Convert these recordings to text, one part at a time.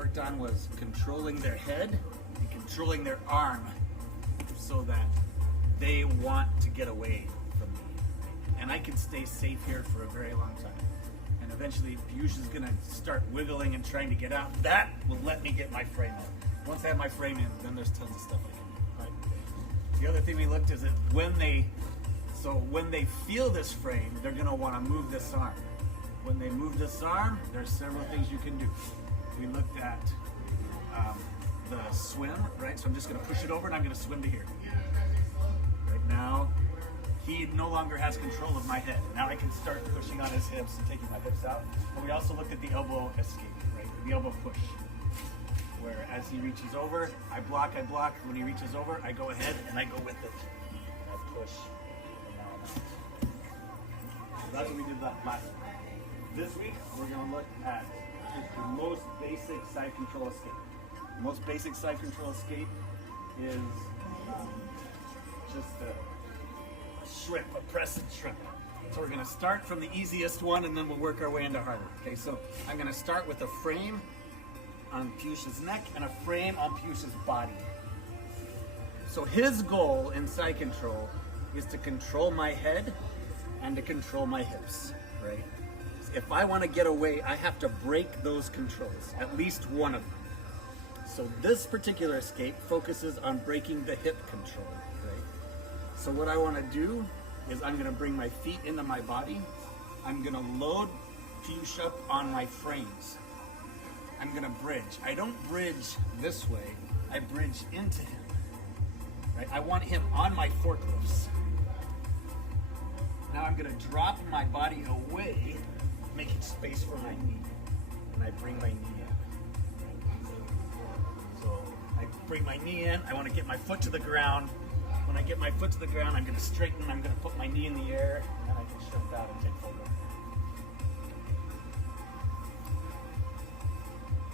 worked on was controlling their head and controlling their arm so that they want to get away from me. And I can stay safe here for a very long time. And eventually Piyush is gonna start wiggling and trying to get out. That will let me get my frame in. Once I have my frame in, then there's tons of stuff I can do, right? The other thing we looked is that when they feel this frame, they're gonna wanna move this arm. When they move this arm, there's several things you can do. We looked at the swim, right? So I'm just gonna push it over and I'm gonna swim to here. Right now, he no longer has control of my head. Now I can start pushing on his hips and taking my hips out. And we also looked at the elbow escape, right? The elbow push. Where as he reaches over, I block. When he reaches over, I go ahead and I go with it. And I push. And now I'm out. So that's what we did last week. This week, we're gonna look at the most basic side control escape. The most basic side control escape is just a shrimp, a press and shrimp. So we're gonna start from the easiest one and then we'll work our way into harder. Okay, so I'm gonna start with a frame on Piyush's neck and a frame on Piyush's body. So his goal in side control is to control my head and to control my hips, right? If I want to get away, I have to break those controls, at least one of them. So this particular escape focuses on breaking the hip control, right? So what I want to do is I'm going to bring my feet into my body. I'm going to load Piyush up on my frames. I'm going to bridge. I don't bridge this way. I bridge into him, right? I want him on my forklifts. Now I'm going to drop my body away, making space for my knee. And I bring my knee in. So I bring my knee in. I want to get my foot to the ground. When I get my foot to the ground, I'm going to straighten. I'm going to put my knee in the air. And then I can shrimp out and take full grip.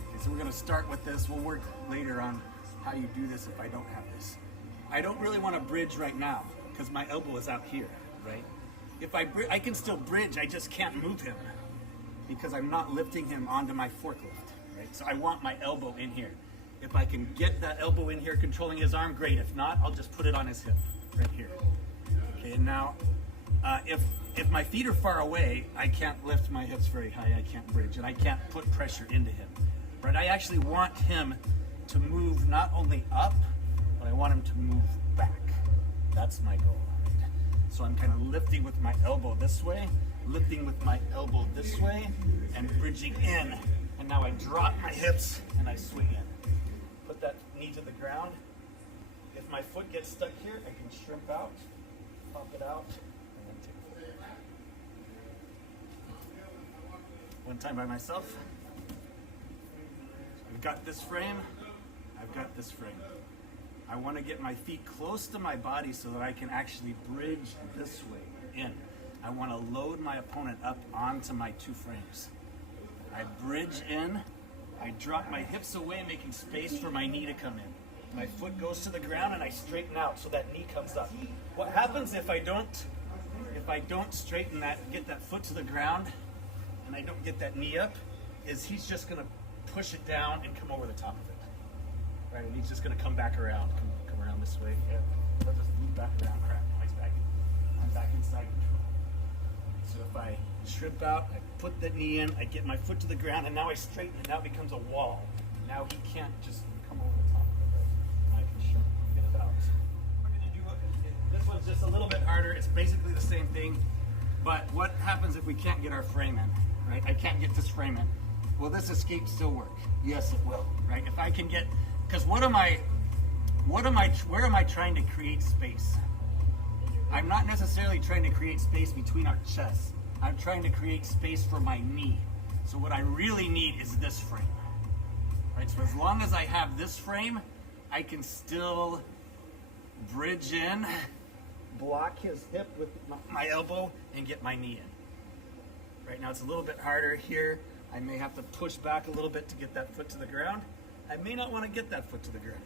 Okay, so we're going to start with this. We'll work later on how you do this if I don't have this. I don't really want to bridge right now because my elbow is out here, right? If I can still bridge, I just can't move him because I'm not lifting him onto my forklift, right? So I want my elbow in here. If I can get that elbow in here controlling his arm, great. If not, I'll just put it on his hip, right here. Okay, and now, if my feet are far away, I can't lift my hips very high, I can't bridge, and I can't put pressure into him. But I actually want him to move not only up, but I want him to move back. That's my goal. So I'm kind of lifting with my elbow this way, lifting with my elbow this way, and bridging in. And now I drop my hips and I swing in. Put that knee to the ground. If my foot gets stuck here, I can shrimp out, pop it out, and then take it. One time by myself. I've got this frame. I've got this frame. I want to get my feet close to my body so that I can actually bridge this way in. I want to load my opponent up onto my two frames. I bridge in, I drop my hips away, making space for my knee to come in. My foot goes to the ground and I straighten out so that knee comes up. What happens if I don't straighten that, get that foot to the ground, and I don't get that knee up, is he's just going to push it down and come over the top of it. Right, and he's just going to come back around, come around this way. Yeah, I'll just move back around. Crap, I'm back inside control. So if I shrimp out, I put the knee in, I get my foot to the ground, and now I straighten, and now it becomes a wall. Now he can't just come over the top of it. Right? I can shrimp and get it out. We're going to do this one's just a little bit harder. It's basically the same thing, but what happens if we can't get our frame in? Right? I can't get this frame in. Will this escape still work? Yes, it will. Right? If I can get. Because where am I trying to create space? I'm not necessarily trying to create space between our chests. I'm trying to create space for my knee. So what I really need is this frame. Right? So as long as I have this frame, I can still bridge in, block his hip with my elbow, and get my knee in. Right now it's a little bit harder here. I may have to push back a little bit to get that foot to the ground. I may not want to get that foot to the ground,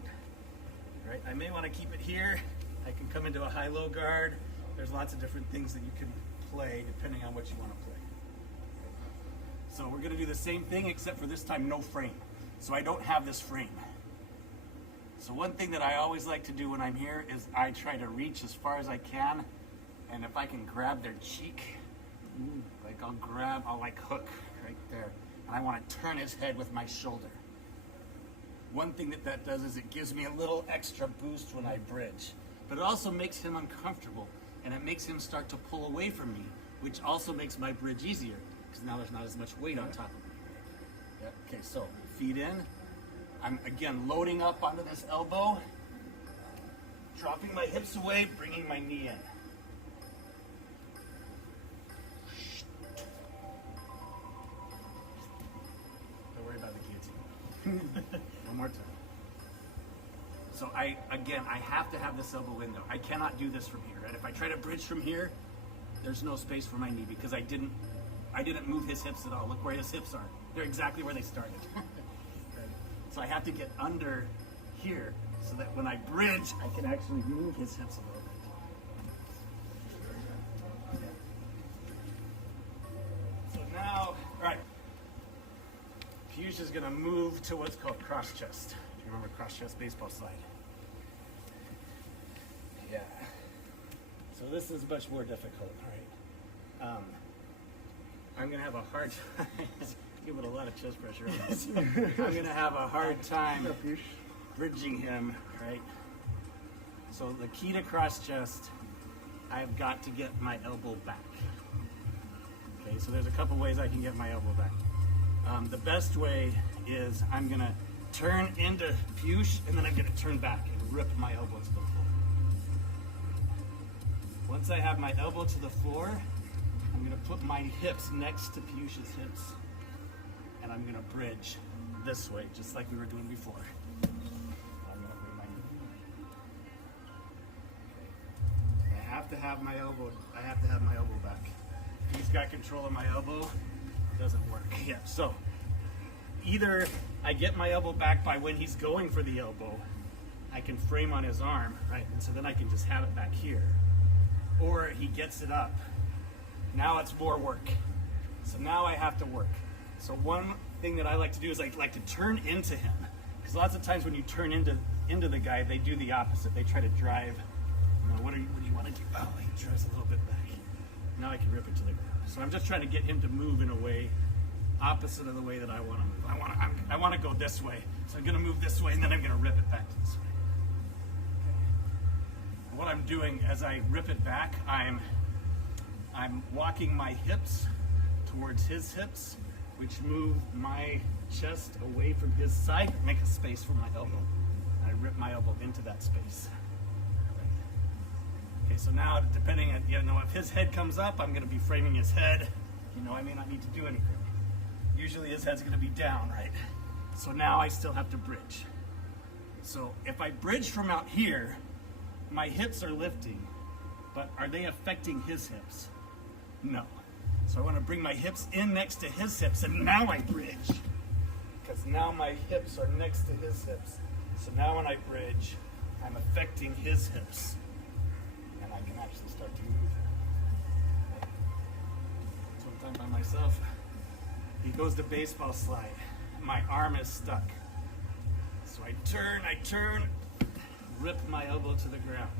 right? I may want to keep it here. I can come into a high-low guard. There's lots of different things that you can play depending on what you want to play. So we're going to do the same thing, except for this time no frame. So I don't have this frame. So one thing that I always like to do when I'm here is I try to reach as far as I can, and if I can grab their cheek, like I'll like hook right there, and I want to turn his head with my shoulder. One thing that does is it gives me a little extra boost when I bridge, but it also makes him uncomfortable, and it makes him start to pull away from me, which also makes my bridge easier, because now there's not as much weight on top of me. Yep. Okay, so feet in. I'm again loading up onto this elbow, dropping my hips away, bringing my knee in. Don't worry about the guillotine. One more time. So I have to have this elbow in though. I cannot do this from here. Right? If I try to bridge from here, there's no space for my knee because I didn't move his hips at all. Look where his hips are. They're exactly where they started. So I have to get under here so that when I bridge, I can actually move his hips a little bit. So now, all right, Piyush is gonna move to what's called cross chest. Do you remember cross chest baseball slide? Yeah. So this is much more difficult, all right? I'm gonna have a hard time. Give it a lot of chest pressure on this. I'm gonna have a hard time bridging him, right? So the key to cross chest, I've got to get my elbow back. Okay, so there's a couple ways I can get my elbow back. The best way is I'm gonna turn into Piyush and then I'm gonna turn back and rip my elbow to the floor. Once I have my elbow to the floor, I'm gonna put my hips next to Piyush's hips. And I'm gonna bridge this way, just like we were doing before. I'm gonna bring my knee. Okay. I have to have my elbow back. If he's got control of my elbow, it doesn't work. Yeah, so either I get my elbow back by when he's going for the elbow, I can frame on his arm, right? And so then I can just have it back here. Or he gets it up. Now it's more work. So now I have to work. So one thing that I like to do is I like to turn into him. Because lots of times when you turn into the guy, they do the opposite. They try to drive. You know, what do you want to do? Oh, he drives a little bit back. Now I can rip it to the ground. So I'm just trying to get him to move in a way opposite of the way that I want to move. I want to go this way. So I'm going to move this way, and then I'm going to rip it back to this way. Okay. What I'm doing as I rip it back, I'm walking my hips towards his hips, which move my chest away from his side, make a space for my elbow. And I rip my elbow into that space. Okay, so now depending on, if his head comes up, I'm gonna be framing his head. I may not need to do anything. Usually his head's gonna be down, right? So now I still have to bridge. So if I bridge from out here, my hips are lifting, but are they affecting his hips? No. So I want to bring my hips in next to his hips, and now I bridge. Because now my hips are next to his hips. So now when I bridge, I'm affecting his hips. And I can actually start to move. Sometimes by myself, he goes to baseball slide. My arm is stuck. So I turn, rip my elbow to the ground.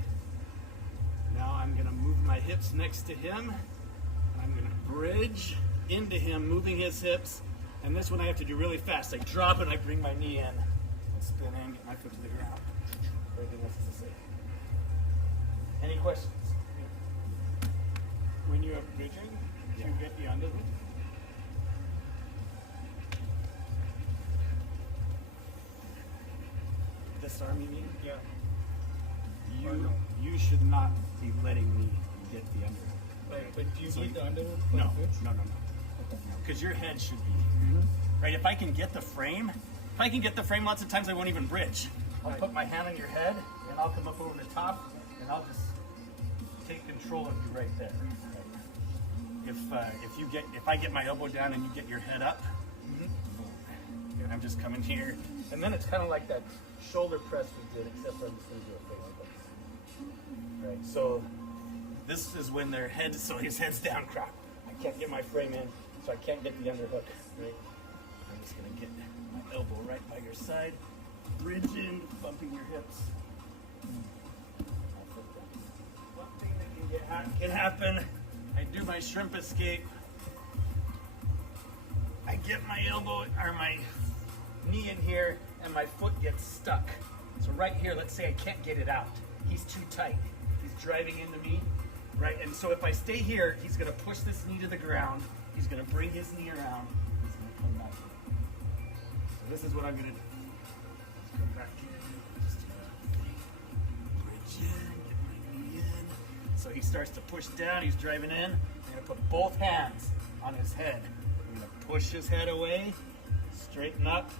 Now I'm going to move my hips next to him. I'm going to bridge into him, moving his hips. And this one I have to do really fast. I drop and I bring my knee in. And spin in, get my foot to the ground. Everything else is the same. Any questions? When you're bridging, you get the underhook? This arm, you mean? Yeah. You should not be letting me get the underhook. But do you need the underhook? No. Because your head should be right. If I can get the frame, lots of times I won't even bridge. I'll put my hand on your head, and I'll come up over the top, and I'll just take control of you right there. If I get my elbow down and you get your head up, and I'm just coming here, and then it's kind of like that shoulder press we did, except for I'm just going to do a thing like this. Right. So this is when so his head's down, crap. I can't get my frame in, so I can't get the underhook. Right. I'm just going to get my elbow right by your side, bridging, bumping your hips. One thing that can happen, I do my shrimp escape. I get my elbow or my knee in here and my foot gets stuck. So right here, let's say I can't get it out. He's too tight. He's driving into me, right? And so if I stay here, he's gonna push this knee to the ground. He's gonna bring his knee around. He's gonna come back in. So this is what I'm gonna do. Let's come back in. Just bridge in, get my knee in. So he starts to push down, he's driving in. I'm gonna put both hands on his head. I'm gonna push his head away, straighten up,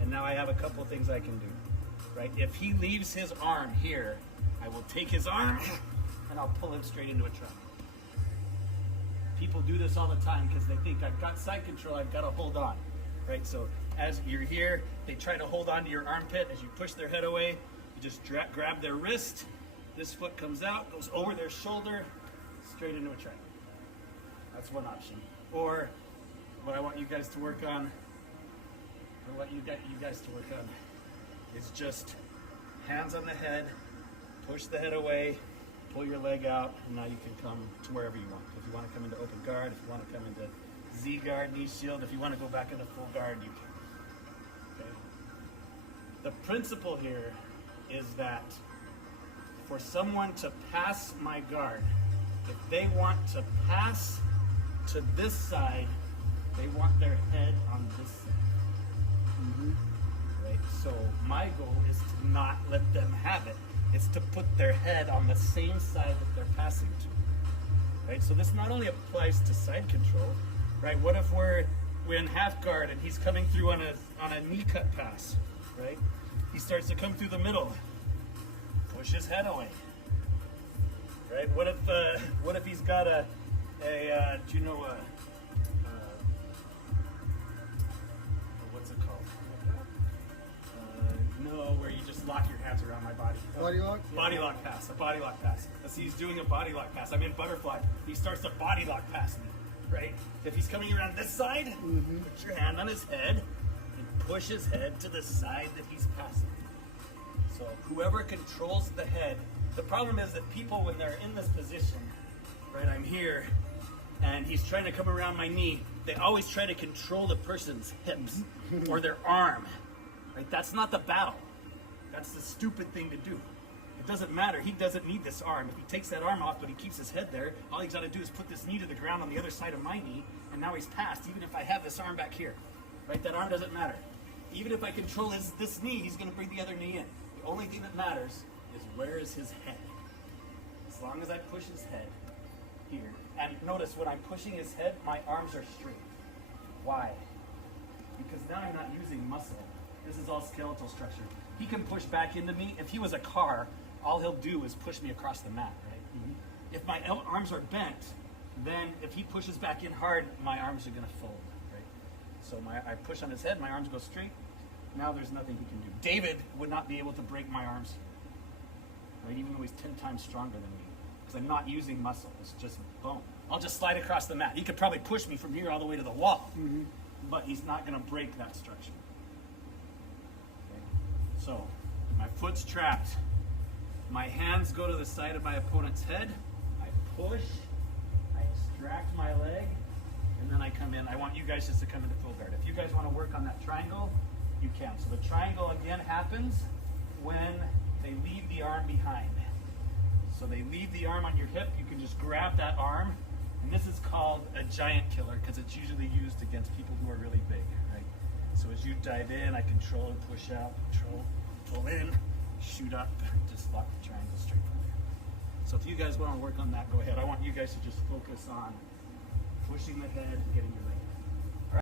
and now I have a couple of things I can do. Right? If he leaves his arm here, I will take his arm and I'll pull him straight into a triangle. People do this all the time because they think I've got side control, I've got to hold on. Right? So as you're here, they try to hold on to your armpit. As you push their head away, you just grab their wrist. This foot comes out, goes over their shoulder, straight into a triangle. That's one option. Or what I want you guys to work on, is just hands on the head, push the head away, pull your leg out, and now you can come to wherever you want. If you want to come into open guard, if you want to come into Z guard, knee shield, if you want to go back into full guard, you can. Okay? The principle here is that for someone to pass my guard, if they want to pass to this side, they want their head on this side. Right? So my goal is to not let them have it. It's to put their head on the same side that they're passing to. Right? So this not only applies to side control, right? What if we're in half guard and he's coming through on a knee cut pass, right? He starts to come through the middle, push his head away. Right? What if he's got what's it called? No, where you just lock your hands around my body. Body lock? Body lock pass. A body lock pass. Let's see, he's doing a body lock pass. I'm in butterfly. He starts to body lock pass me. Right? If he's coming around this side, put your hand on his head and push his head to the side that he's passing. So whoever controls the head, the problem is that people, when they're in this position, right, I'm here, and he's trying to come around my knee, they always try to control the person's hips or their arm. Right? That's not the battle. That's the stupid thing to do. It doesn't matter. He doesn't need this arm. If he takes that arm off but he keeps his head there, all he's got to do is put this knee to the ground on the other side of my knee, and now he's passed, even if I have this arm back here. Right? That arm doesn't matter. Even if I control this knee, he's going to bring the other knee in. The only thing that matters is where is his head. As long as I push his head here. And notice when I'm pushing his head, my arms are straight. Why? Because now I'm not using muscle. This is all skeletal structure. He can push back into me. If he was a car, all he'll do is push me across the mat, right? If my arms are bent, then if he pushes back in hard, my arms are going to fold, right? So I push on his head, my arms go straight. Now there's nothing he can do. David would not be able to break my arms, right? Even though he's 10 times stronger than me, because I'm not using muscle. It's just boom. I'll just slide across the mat. He could probably push me from here all the way to the wall, but he's not going to break that structure. Okay? So my foot's trapped. My hands go to the side of my opponent's head. I push. I extract my leg, and then I come in. I want you guys just to come into full guard. If you guys want to work on that triangle, you can. So the triangle again happens when they leave the arm behind. So they leave the arm on your hip. You can just grab that arm. And this is called a giant killer because it's usually used against people who are really big, right? So as you dive in, I control and push out, control, pull in, shoot up, just lock the triangle straight from there. So if you guys want to work on that, go ahead. I want you guys to just focus on pushing the head and getting your leg